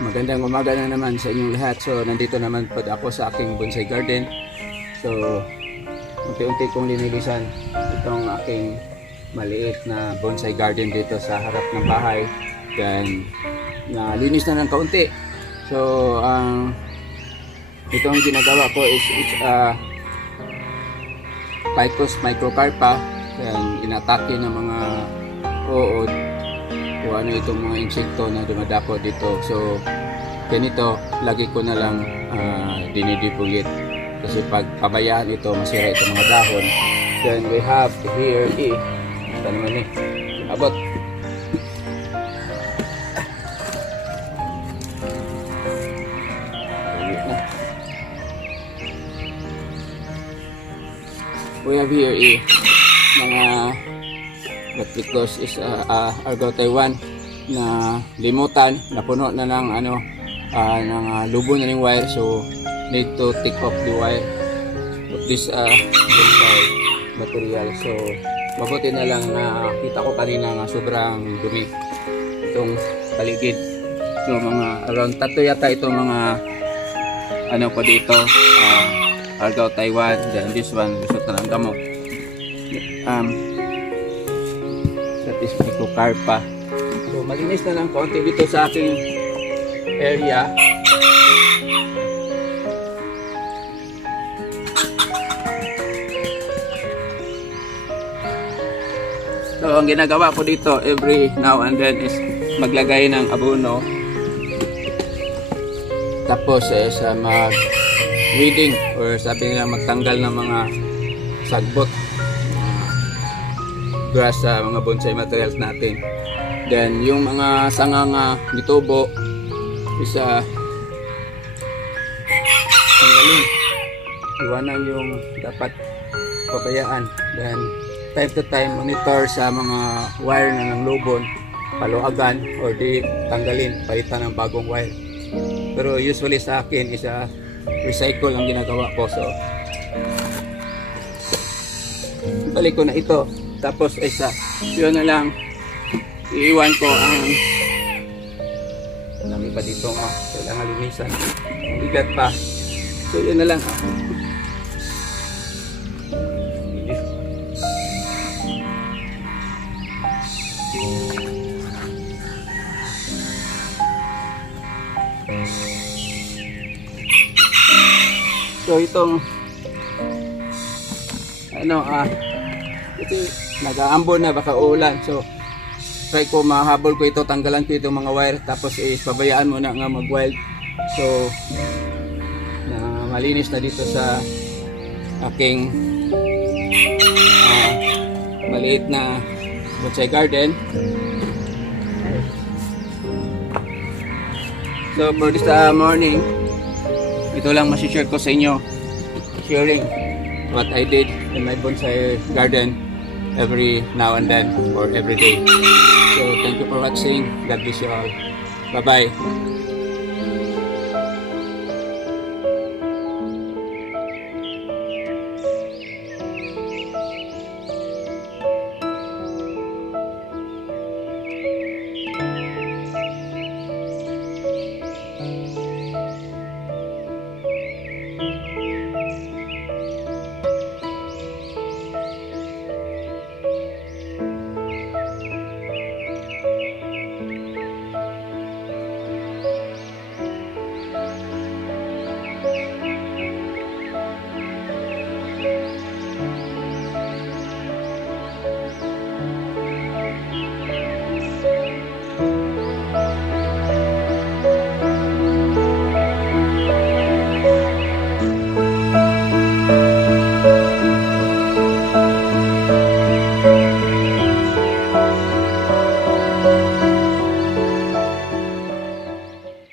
Magandang umaga na naman sa inyong lahat. So nandito naman po ako sa aking bonsai garden. So unti-unti kong linilisan itong aking maliit na bonsai garden dito sa harap ng bahay. Then nalinis na ng kaunti. So itong ginagawa ko is Ficus microcarpa. Then inatake ng mga uod o ano itong mga insekto na dumadapo dito. So ganito, lagi ko na lang dinidipuyit kasi pag pabayaan ito, masira itong mga dahon. Then we have here ito naman abot. We have here mga what because is Argo Taiwan na limutan na puno na ng ng lubo na ng wire, so need to take off the wire of this bonsai material. So mabuti na lang na kita ko kanina nga sobrang dumi itong paligid. So mga around tato yata itong mga ano ko dito, Argao Taiwan, then this one gusto na lang gamot. That is microcarpa. So malinis na lang konti dito sa aking area. So ang ginagawa ko dito every now and then is maglagay ng abono. Tapos sa mag-weeding or sabi nila magtanggal ng mga sagbot, grass sa mga bonsai materials natin. Then yung mga sanga gitubo isa tanggalin. Iwanan yung dapat pabayaan. Then time to time monitor sa mga wire na ng lubon, paluagan or di tanggalin, palitan ng bagong wire. Pero usually sa akin is recycle ang ginagawa ko. So balik ko na ito, tapos yun na lang, iiwan ko ang dami pa dito, kailangan linisan, igat pa. So yun na lang. So itong kasi nag-aambon na, baka ulan. So try ko mahabol ko ito, tanggalan ko itong mga wire, tapos pabayaan mo na nga mag-wild. So malinis na dito sa aking maliit na bonsai garden. So for this morning, ito lang masishare ko sa inyo, sharing what I did in my bonsai garden every now and then or every day. So thank you for watching. God bless you all. Bye bye.